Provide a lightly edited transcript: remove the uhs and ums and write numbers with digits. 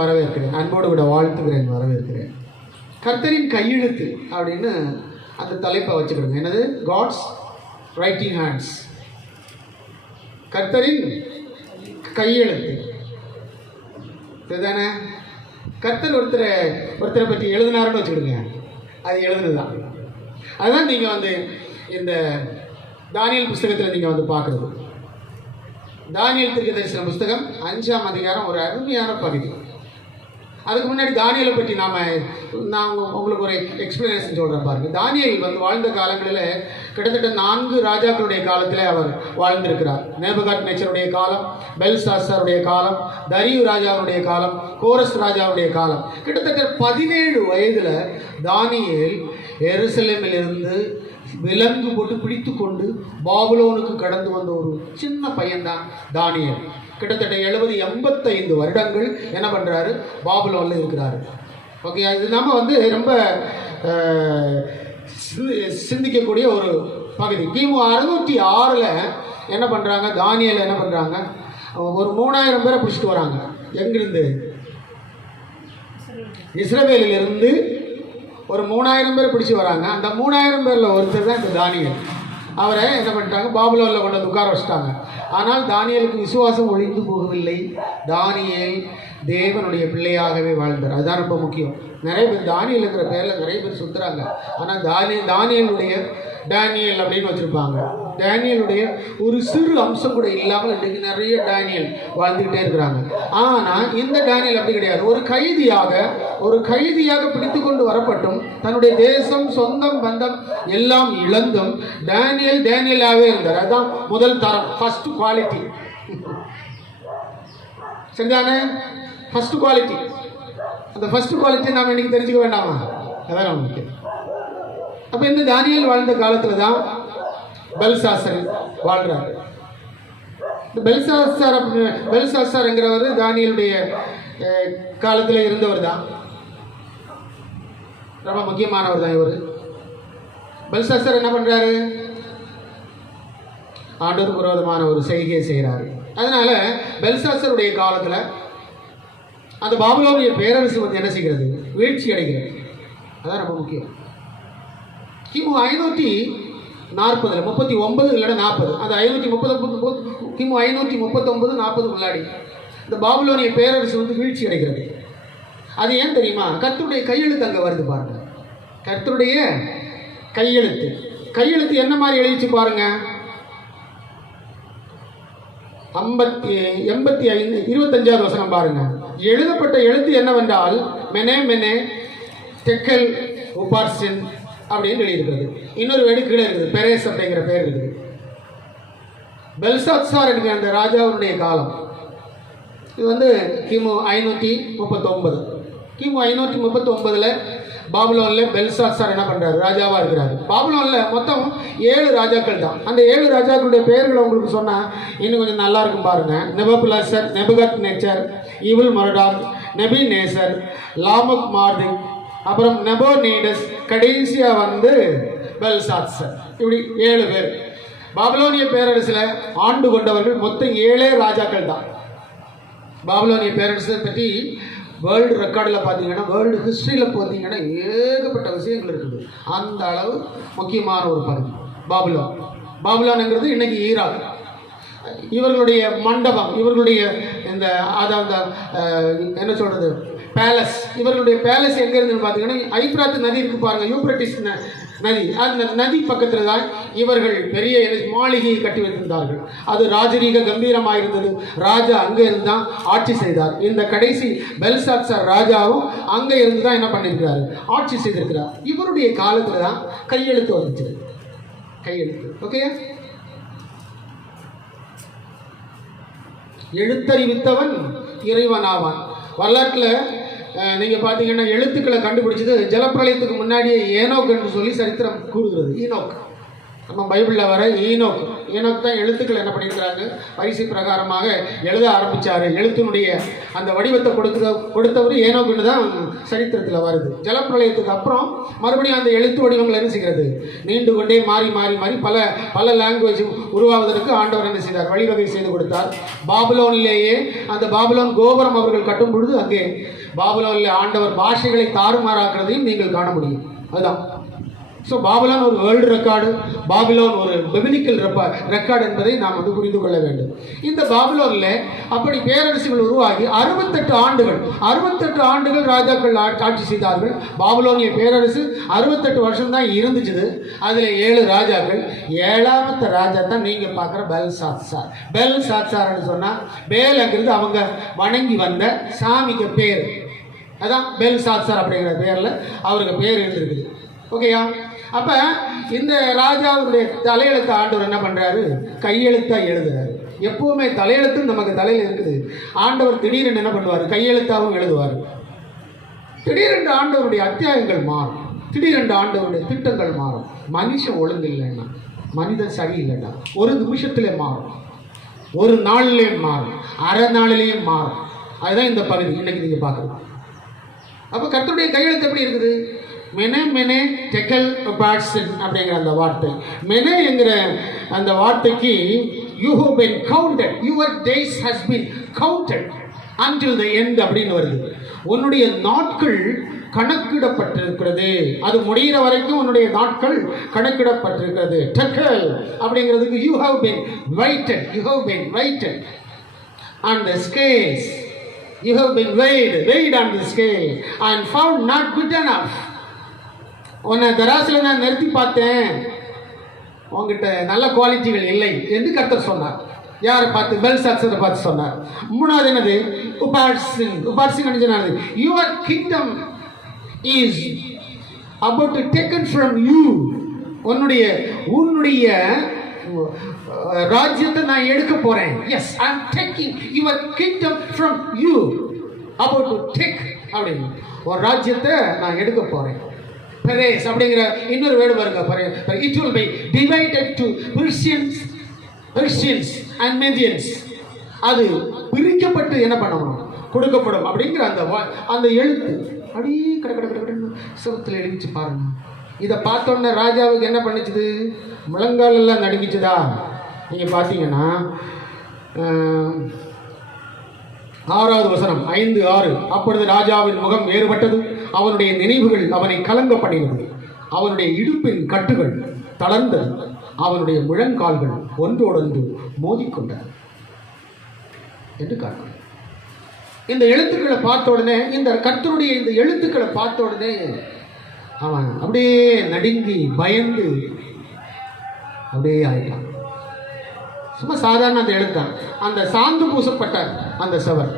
வரவேற்கிறேன், அன்போடு கூட வாழ்த்துகிறேன், வரவேற்கிறேன். கர்த்தரின் கையெழுத்து அப்படின்னு அந்த தலைப்பை வச்சுக்கிடுங்க. என்னது? God's writing hands. கர்த்தரின் கையெழுத்து இதுதானே. கர்த்தர் ஒருத்தரை பற்றி எழுதினாருன்னு வச்சுக்கிடுங்க, அது எழுதுனதுதான். அதுதான் நீங்கள் வந்து இந்த தானியேல் புஸ்தகத்தில் நீங்கள் வந்து பார்க்குறது. தானியேல் தீர்க்கதரிசன புஸ்தகம் 5ஆம் அதிகாரம் ஒரு அருமையான பகுதி. அதுக்கு முன்னாடி தானியேலை பற்றி நான் உங்களுக்கு ஒரு எக்ஸ்பிளனேஷன் சொல்கிறேன் பாருங்கள். தானியேல் வந்து வாழ்ந்த காலங்களில் கிட்டத்தட்ட 4 ராஜாக்களுடைய காலத்தில் அவர் வாழ்ந்திருக்கிறார். நேபுகாத்நேச்சருடைய காலம், பெல்சாத்சாருடைய காலம், தரியு ராஜாவுடைய காலம், கோரஸ் ராஜாவுடைய காலம். கிட்டத்தட்ட 17 வயதில் தானியேல் எருசலேமில் இருந்து விலங்கு போட்டு பிடித்து கொண்டு பாபிலோனுக்கு கடந்து வந்த ஒரு சின்ன பையன்தான் தானியேல். கிட்டத்தட்ட 70-85 வருடங்கள் என்ன பண்ணுறாரு? பாபிலோனில் இருக்கிறாரு. ஓகே, இது நம்ம வந்து ரொம்ப சிந்திக்கக்கூடிய ஒரு பகுதி. கிமு 606 என்ன பண்ணுறாங்க? தானியேல் என்ன பண்ணுறாங்க? ஒரு 3000 பேரை பிடிச்சிட்டு வராங்க. எங்கிருந்து? இஸ்ரவேலிலிருந்து ஒரு 3000 பேர் பிடிச்சி வராங்க. அந்த 3000 பேரில் ஒருத்தர் தான் இந்த தானியேல். அவரை என்ன பண்ணிட்டாங்க? பாபிலோனில் கொண்டு வந்து உட்கார வச்சுட்டாங்க. ஆனால் தானியேலுக்கு விசுவாசம் ஒழிந்து போகவில்லை. தானியேல் தேவனுடைய பிள்ளையாகவே வாழ்ந்தார். அதுதான் ரொம்ப முக்கியம். நிறைய பேர் தானியேலுங்கிற பேரில் நிறைய பேர் சுற்றுறாங்க. ஆனால் தானியேலுடைய டேனியல் அப்படின்னு வச்சுருப்பாங்க. டேனியலுடைய ஒரு சிறு அம்சம் கூட இல்லாமல் இன்றைக்கு நிறைய டேனியல் வாழ்ந்துக்கிட்டே இருக்கிறாங்க. ஆனால் இந்த டேனியல் அப்படி கிடையாது. ஒரு கைதியாக பிடித்து கொண்டு வரப்பட்டும் தன்னுடைய தேசம், சொந்தம், பந்தம் எல்லாம் இழந்தும் டேனியலாகவே இருந்தார். அதுதான் முதல் தரம், ஃபர்ஸ்ட் குவாலிட்டி. சரிதானே? First quality. அந்த ஃபர்ஸ்ட் குவாலிட்டி நாம் இன்னைக்கு தெரிஞ்சுக்க வேண்டாமா? அதான் நமக்கு. அப்போ இந்த தானியேல் வாழ்ந்த காலத்தில் தான் பெல்சாத்சார் வாழ்கிறார். இந்த பெல்சாத்சார்ங்கிறவர் தானியேலுடைய காலத்தில் இருந்தவர் தான். ரொம்ப முக்கியமானவர் தான் இவர். பெல்சாத்சார் என்ன பண்ணுறாரு? ஆண்டவருக்கு விரோதமான ஒரு செய்கையை செய்கிறாரு. அதனால் பெல்சாத்சாருடைய காலத்தில் அந்த பாபிலோனிய பேரரசு வந்து என்ன செய்கிறது? வீழ்ச்சி அடைகிறது. அதான் ரொம்ப முக்கியம். கிமு 540 39 இல்லைன்னா 40, அந்த 530 கிமு 539-40 முன்னாடி இந்த பாபிலோனிய பேரரசு வந்து வீழ்ச்சி அடைகிறது. அது ஏன் தெரியுமா? கர்த்தருடைய கையெழுத்து அங்கே வருது பாருங்க. கர்த்தருடைய கையெழுத்து என்ன மாதிரி எழுதிச்சு பாருங்க. 25வது வசனம் பாருங்க. எழுதப்பட்ட எழுத்து என்னவென்றால் மெனே மெனே டெக்கல் உபார்சின் அப்படின்னு எழுதியிருக்கிறது. இன்னொரு வேடு கீழே இருக்குது, பெரேஸ் அப்படிங்கிற பேர் இருக்குது. பெல்சாத்சார் என்கிற அந்த ராஜாவுடைய காலம் இது வந்து கிமு 539. கிமு 539 பாபிலோனில் பெல்சாத்சார் என்ன பண்ணுறாரு? ராஜாவாக இருக்கிறாரு. பாபிலோனில் மொத்தம் 7 ராஜாக்கள் தான். அந்த 7 ராஜாக்களுடைய பெயர்களை உங்களுக்கு சொன்னால் இன்னும் கொஞ்சம் நல்லா இருக்கும் பாருங்கள். நெபுகத்நேச்சர், நெபுகத்நேச்சர், ஈவில் மொரடாக், நெபிநேசர், லாமக் மார்திக், அப்புறம் நெபோநீடஸ், கடைசியாக வந்து பெல்சாத்சார். இப்படி 7 பேர் பாபிலோனிய பேரரசில் ஆண்டு கொண்டவர்கள். மொத்தம் 7 ராஜாக்கள் தான். பாபிலோனிய பேரரசை பற்றி வேர்ல்டு ரெக்கார்டில் பார்த்தீங்கன்னா, வேர்ல்டு ஹிஸ்ட்ரியில் பார்த்தீங்கன்னா ஏகப்பட்ட விஷயங்கள் இருக்குது. அந்த அளவு முக்கியமான ஒரு பகுதி பாபிலோன்ங்கிறது இன்னைக்கு ஈராக். இவர்களுடைய மண்டபம், இவர்களுடைய இந்த அதாவது என்ன சொல்கிறது, பேலஸ், இவர்களுடைய பேலஸ் எங்கே இருந்துன்னு பார்த்தீங்கன்னா ஐப்ராத் நதி இருக்குது பாருங்கள், யூப்ரட்டிஸ் நதி. அந்த நதி பக்கத்தில் தான் இவர்கள் பெரிய மாளிகையை கட்டி வைத்திருந்தார்கள். அது ராஜரீக கம்பீரமாக இருந்தது. ராஜா அங்கே இருந்து தான் ஆட்சி செய்தார். இந்த கடைசி பெல்சாத்சார் ராஜாவும் அங்கே இருந்து தான் என்ன பண்ணியிருக்கிறாரு? ஆட்சி செய்திருக்கிறார். இவருடைய காலத்தில் தான் கையெழுத்து வந்துச்சு. கையெழுத்து ஓகே. எழுத்தறிவித்தவன் இறைவனாவான். வரலாற்றில் நீங்கள் பார்த்தீங்கன்னா எழுத்துக்களை கண்டுபிடிச்சது ஜலப்பிரளயத்துக்கு முன்னாடியே ஏனோக் என்று சொல்லி சரித்திரம் கூறுகிறது. ஈனோக் நம்ம பைபிளில் வர ஈனோக் தான் எழுத்துக்கள் என்ன பண்ணியிருக்கிறாங்க, வரிசை பிரகாரமாக எழுத ஆரம்பித்தார். எழுத்தினுடைய அந்த வடிவத்தை கொடுத்தவர் ஏனோக்குன்னு தான் சரித்திரத்தில் வருது. ஜலப்பிரளயத்துக்கு அப்புறம் மறுபடியும் அந்த எழுத்து வடிவங்கள் என்ன செய்கிறது, நீண்டு கொண்டே மாறி மாறி மாறி பல லாங்குவேஜ் உருவாவதற்கு ஆண்டவர் என்ன செய்தார், வழிவகை செய்து கொடுத்தார். பாபிலோனிலேயே அந்த பாபிலோன் கோபுரம் அவர்கள் கட்டும் பொழுது அங்கே பாபிலோனில் ஆண்டவர் பாஷைகளை தாறுமாறாக்குறதையும் நீங்கள் காண முடியும். அதுதான். ஸோ பாபிலோன் ஒரு வேர்ல்டு ரெக்கார்டு, பாபிலோன் ஒரு பிபிலிக்கல் ரெக்கார்டு என்பதை நாம் வந்து புரிந்து கொள்ள வேண்டும். இந்த பாபிலோனில் அப்படி பேரரசுகள் உருவாகி 68 ஆண்டுகள் ராஜாக்கள் ஆட்சி செய்தார்கள். பாபிலோனிய பேரரசு 68 வருஷம் தான் இருந்துச்சு. அதில் 7 ராஜாக்கள். 7வது ராஜா தான் நீங்கள் பார்க்குற பெல்சாத்சார்னு சொன்னால் பேலுங்கிறது அவங்க வணங்கி வந்த சாமிக்கு பேர். அதான் பெல்சாத்சார் அப்படிங்கிற பேரில் அவருக்கு பேர் இருந்திருக்குது. ஓகேயா? அப்போ இந்த ராஜாவுடைய தலையெழுத்து ஆண்டவர் என்ன பண்ணுறாரு, கையெழுத்தாக எழுதுறாரு. எப்பவுமே தலையெழுத்து நமக்கு தலையில் இருக்குது. ஆண்டவர் திடீரென்று என்ன பண்ணுவார், கையெழுத்தாகவும் எழுதுவார். திடீரென்று ஆண்டவருடைய அத்தியாயங்கள் மாறும், திடீரென்று ஆண்டவருடைய திட்டங்கள் மாறும். மனுஷன் ஒழுங்கு இல்லைன்னா, மனிதன் சரியில்லைன்னா ஒரு நிமிஷத்திலே மாறும், ஒரு நாளிலே மாறும், அரை நாளிலேயும் மாறும். அதுதான் இந்த பகுதி இன்னைக்கு நீங்கள் பார்க்குறது. அப்போ கர்த்தருடைய கையெழுத்து எப்படி இருக்குது, மெனே டெக்கல் பாட்சன் அப்படிங்கிற அந்த வார்த்தை, மெனே என்கிற அந்த வார்த்தைக்கு you have been counted, your days has been counted until the end அப்படின்னு வருது. உன்னுடைய நாட்கள் கணக்கிடப்பட்டிருக்கிறது, அது முடிகிற வரைக்கும் உன்னுடைய நாட்கள் கணக்கிடப்பட்டிருக்கிறது. டெக்கல் அப்படிங்கிறதுக்கு you have been weighted on the scales, you have been weighed on the scale and found not good enough. உன்னை தராசில் நான் நிறுத்தி பார்த்தேன், உங்ககிட்ட நல்ல குவாலிட்டிகள் இல்லை என்று கர்த்தர் சொன்னார். யாரை பார்த்து, பெல்சாத்சாரை பார்த்து சொன்னார். மூணாவது என்னது, உபார்சின் சொன்னாரு, your kingdom is about to taken from you. உன்னுடைய ராஜ்யத்தை நான் எடுக்க போறேன். Yes, I am taking your kingdom from you. about to take அப்படின்னு ஒரு ராஜ்யத்தை நான் எடுக்க போறேன். பெரேஸ் அப்படிங்கிற இன்னொரு வேர்டு பாருங்க, it will be divided to Persians and Medians. அது பிரிக்கப்பட்டு என்ன பண்ணணும், கொடுக்கப்படும் அப்படிங்கிற அந்த எழுத்து அப்படியே கடற்கடன்னு சிவத்தில் எழுதிச்சு பாருங்க. இதை பார்த்தோன்னே ராஜாவுக்கு என்ன பண்ணிச்சுது, முழங்கால் எல்லாம் நடுங்கிச்சுதா. நீங்கள் பார்த்தீங்கன்னா 6வது வசனம் 5:6, அப்பொழுது ராஜாவின் முகம் வேறுபட்டது, அவனுடைய நினைவுகள் அவனை கலங்க பண்ணினது, அவனுடைய இடுப்பின் கட்டுகள் தளர்ந்தது, அவனுடைய முழங்கால்கள் ஒன்றோடொன்று மோதிக்கொண்டன என்று காரணம். இந்த எழுத்துக்களை பார்த்த உடனே, இந்த கர்த்தருடைய இந்த எழுத்துக்களை பார்த்த உடனே அவன் அப்படியே நடுங்கி பயந்து அப்படியே ஆயிட்டான். சும்மா சாதாரண அந்த எழுத்தான், அந்த சாந்து பூசப்பட்ட அந்த செவர்.